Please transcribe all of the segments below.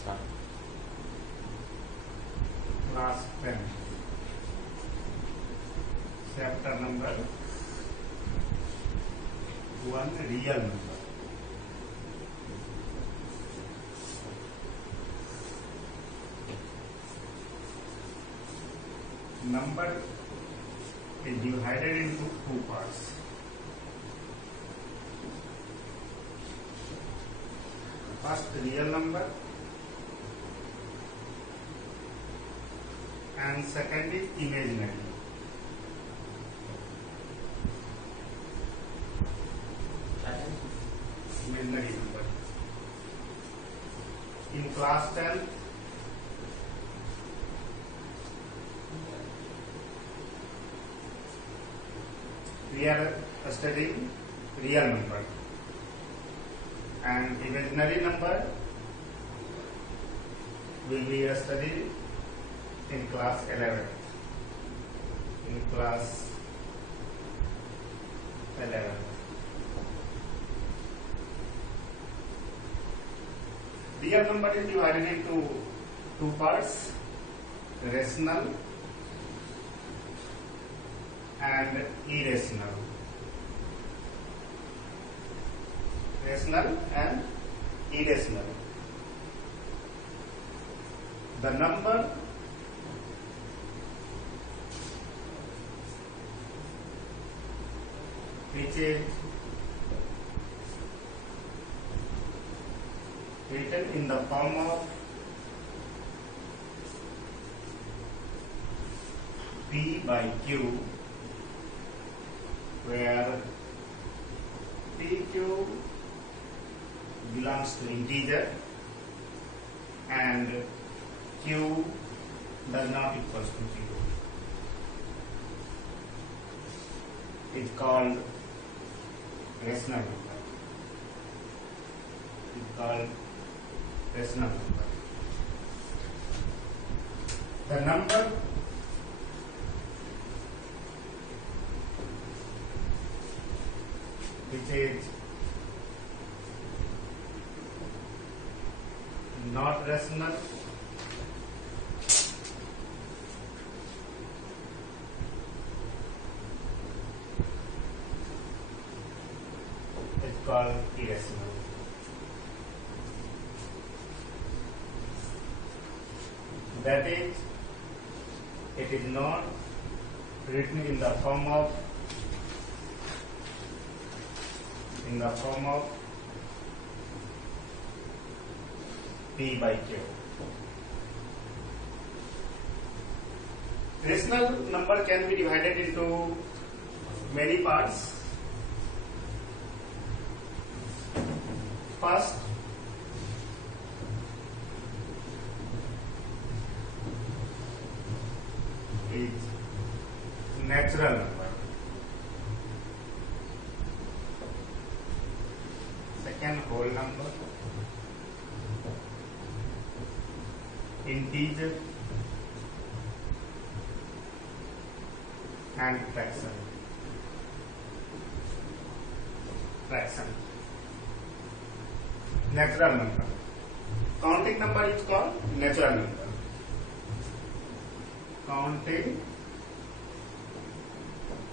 start. Class 10, chapter number 1, real number. Number is divided into two parts. First, real number, and second is imaginary. Imaginary number. In class 10, we are studying real number, and imaginary number will be studied in class 11. In class 11. Real number is divided into two parts, rational and irrational. Rational and irrational. The number which is written in the form of P by Q, where PQ belongs to integer and Q does not equals to 0. It's called rational number. It's called rational number. The number which is not rational is called irrational. That is, it is not written in the form of P by Q. Rational number can be divided into many parts. First, is natural number. Second, whole number. Integer and fraction. Natural number. Counting number is called natural number. Counting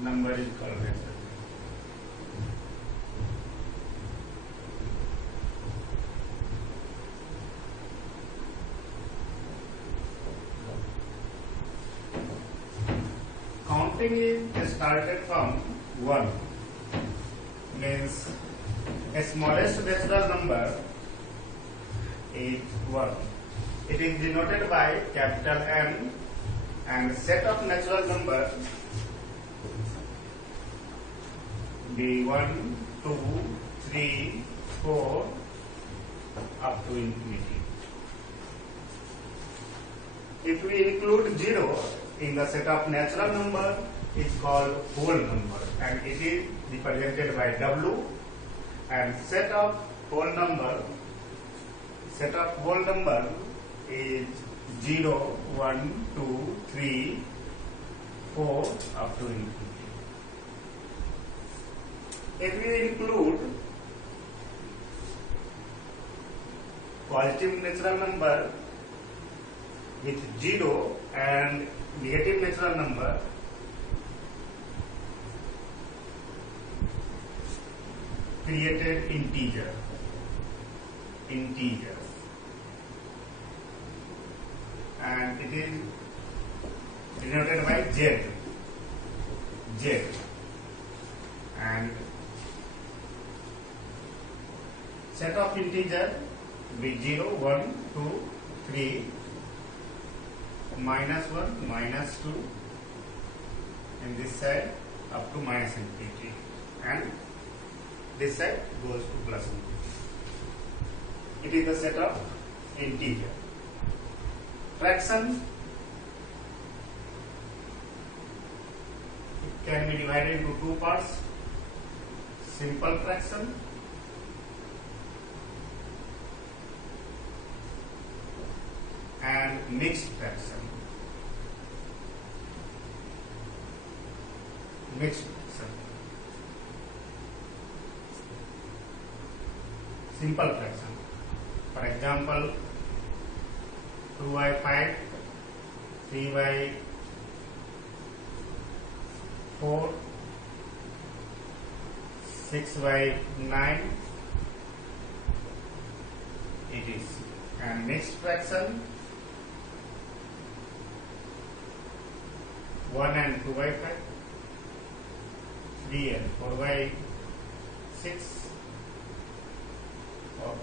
number is called natural number. Counting is started from 1, means a smallest natural number is 1. It is denoted by capital N, and set of natural numbers be 1, 2, 3, 4 up to infinity. If we include 0 in the set of natural number, it's called whole number, and it is represented by W. And set of whole number is 0, 1, 2, 3, 4 up to infinity. If we include positive natural number with 0 and negative natural number created integer and it is denoted by z and set of integer with 0, 1, 2, 3, minus 1, minus 2, and this side up to minus infinity, and this side goes to plus infinity. It is the set of integer. Fraction can be divided into two parts: simple fraction and mixed fraction. Simple fraction. For example, 2 by 5, 3 by 4, 6 by 9, it is. And mixed fraction, 1 and 2 by 5, 3 and 4 by 6, or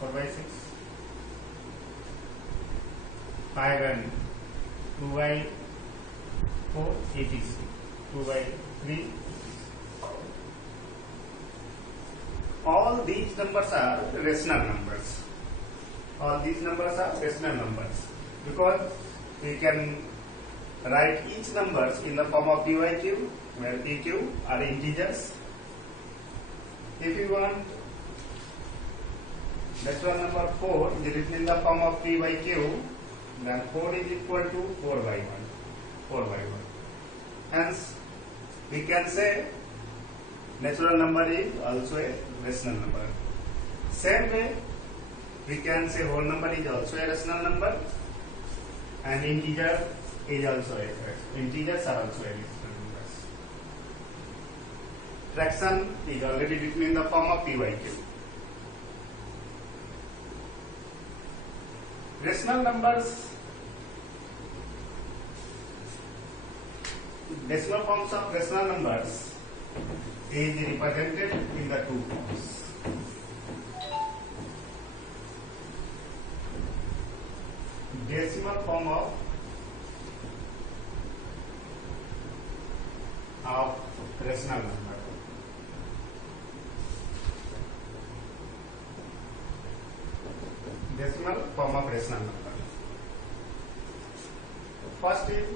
4 by 6, 5 and 2 by 4, etc. 2 by 3. All these numbers are rational numbers. Because we can write each numbers in the form of PYQ, where PQ are integers. If you want natural number 4 is written in the form of P by Q, then 4 is equal to 4 by 1. Hence, we can say natural number is also a rational number. Same way, we can say whole number is also a rational number, and integers are also a rational numbers. Fraction is already written in the form of P by Q. Decimal forms of rational numbers is represented in the two forms. Decimal form of rational number. Decimal form of rational number. First is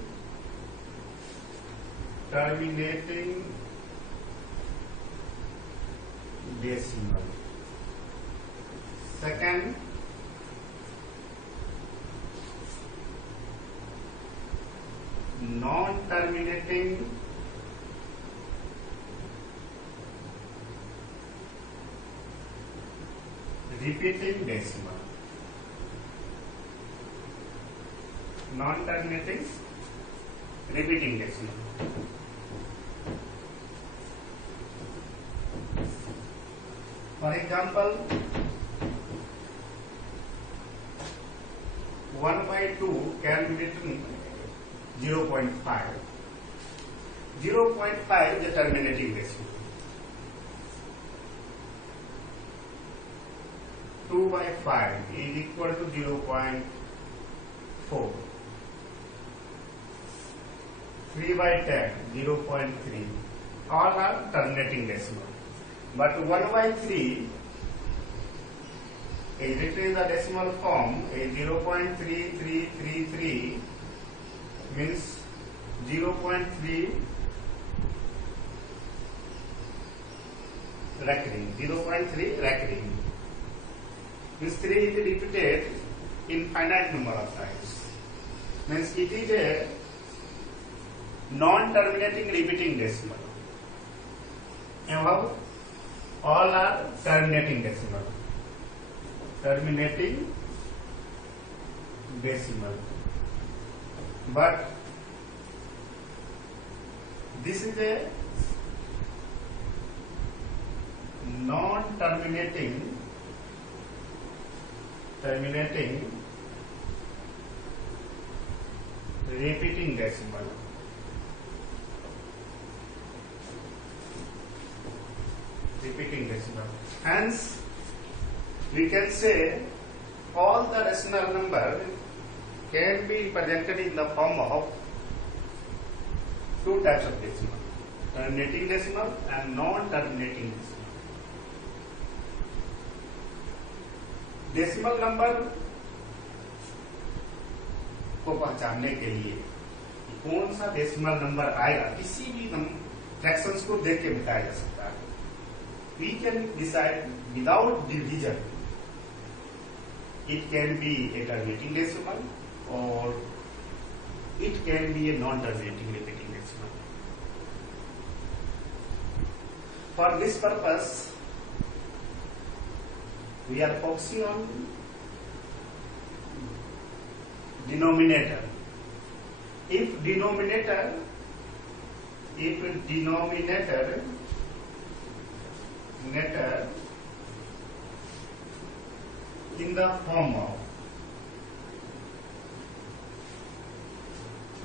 terminating decimal. Second, non-terminating repeating decimal. Non-terminating repeating decimal. For example, 1 by 2 can be written 0.5. 0.5 is a terminating decimal. 2 by 5 is equal to 0.4. 3 by 10, 0.3. All are terminating decimal. But 1 by 3 is written in the decimal form, a 0.3333 means 0.3 recurring. 0.3 recurring means 3 is repeated infinite number of times. Means it is a non-terminating repeating decimal. Above all are terminating decimal. Terminating decimal. But this is a non-terminating repeating decimal. Hence, we can say all the rational number can be represented in the form of two types of decimal: terminating decimal and non-terminating decimal. Decimal number को पहचानने के लिए कौन सा decimal number आएगा, किसी भी fractions को देख के बताया जा सकता है. We can decide without division. It can be a terminating decimal और it can be a non terminating repeating decimal. For this purpose we are focusing on denominator. If denominator in the form of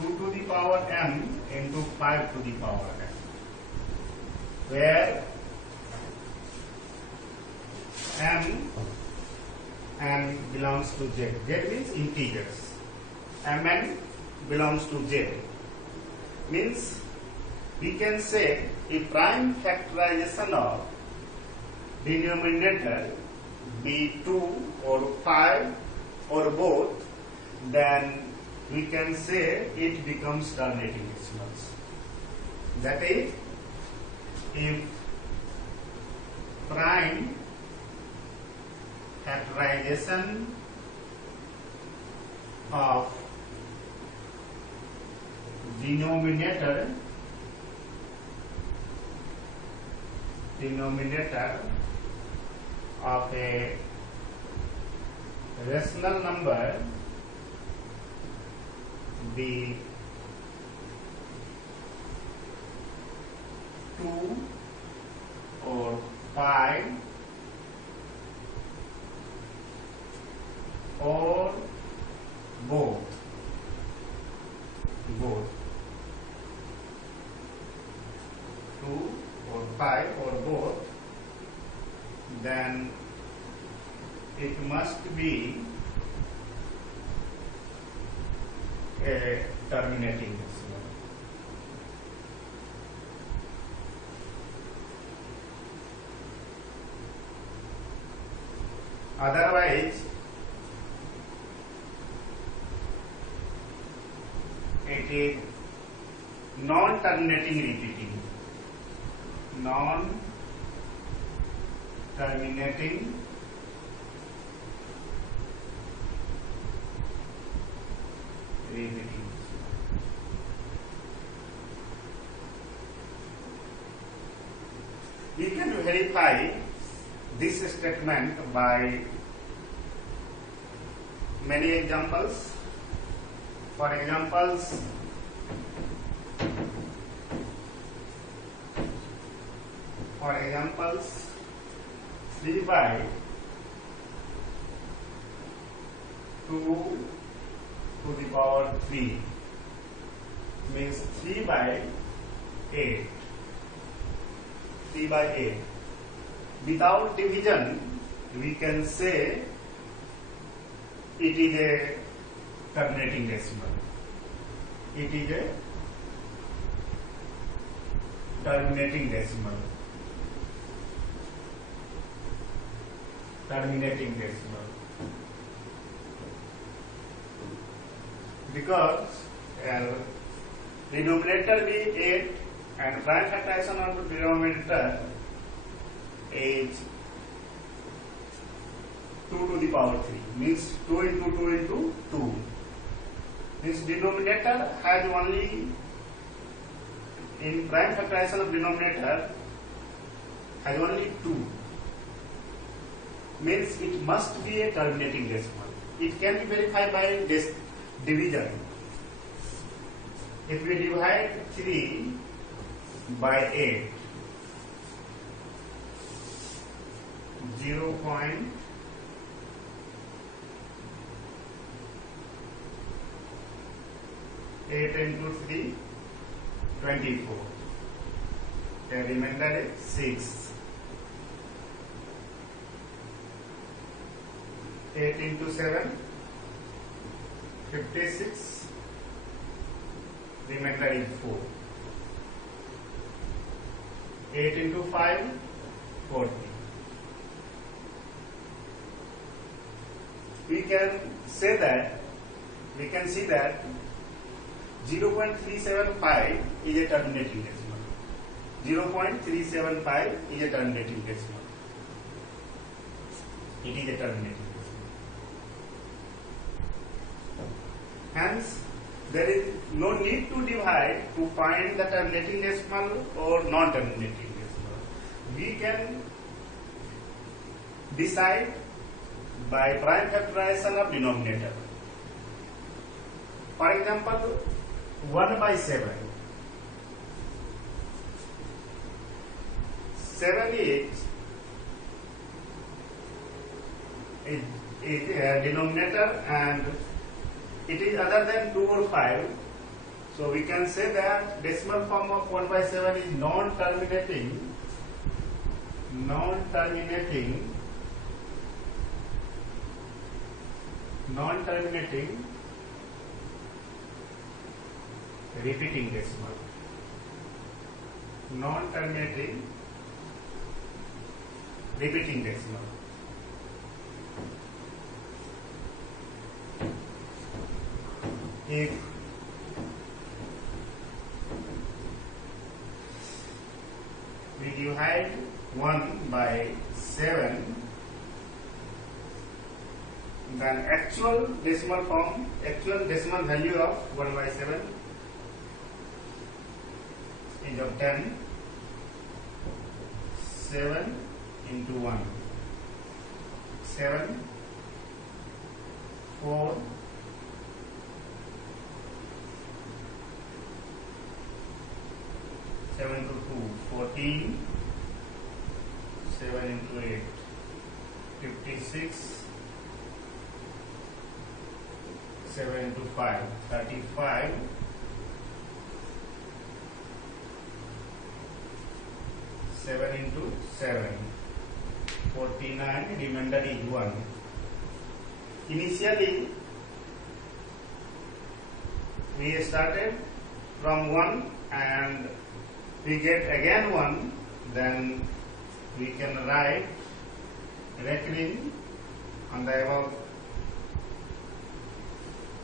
2 to the power m into 5 to the power m, where m belongs to z. Z means integers. Mn belongs to z. Means we can say a prime factorization of denominator be 2 or 5 or both, then we can say it becomes terminating decimals. That is, if prime factorization of denominator of a rational number be 2 or 5 or both, 2 or 5 or both, then it must be a terminating decimal. Otherwise, it is non-terminating repeating. Non-terminating repeating. We can verify this statement by many examples. For examples, 3 by 2 to the power 3 means 3 by 8. 3 by 8. Without division, we can say it is a terminating decimal. It is a terminating decimal. Terminating decimal. Because denominator be 8 and prime factorization of the denominator is 2 to the power 3 means 2 into 2 into 2. This denominator has only, in prime factorization of denominator has only 2, means it must be a terminating decimal. it can be verified by this division. If we divide 3 by 8, 0.8 into 3, 24. The remainder is 6. 8 into 7, 56. Remainder is 4. 8 into 5, 40. We can see that 0.375 is a terminating decimal. 0.375 is a terminating decimal. It is a terminating decimal. Hence, there is no need to divide to find the terminating decimal or non-terminating decimal. We can decide by prime factorization of denominator. For example, 1 by 7. 7 is a denominator and it is other than 2 or 5. So we can say that decimal form of 1 by 7 is non-terminating repeating decimal. Non-terminating repeating decimal. If we divide 1 by 7, then actual decimal value of 1 by 7 is of 10. 7 into 1. 7, 4, 7 into 2, 14, 7 into 8, 56, 7 into 5, 35, 7 into 7, 49, remainder is 1. Initially, we started from 1 and we get again 1, then we can write reckoning on the above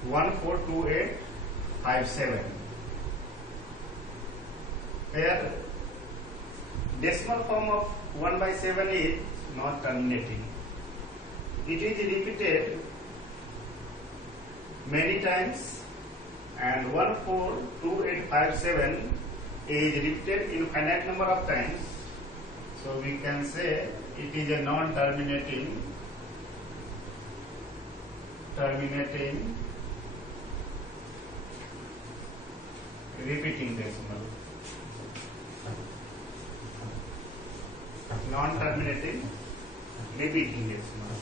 142857. Here decimal form of 1 by 7 is not terminating. It is repeated many times and 142857 is repeated infinite number of times. So we can say it is a non-terminating repeating decimal. Non-terminating repeating decimal.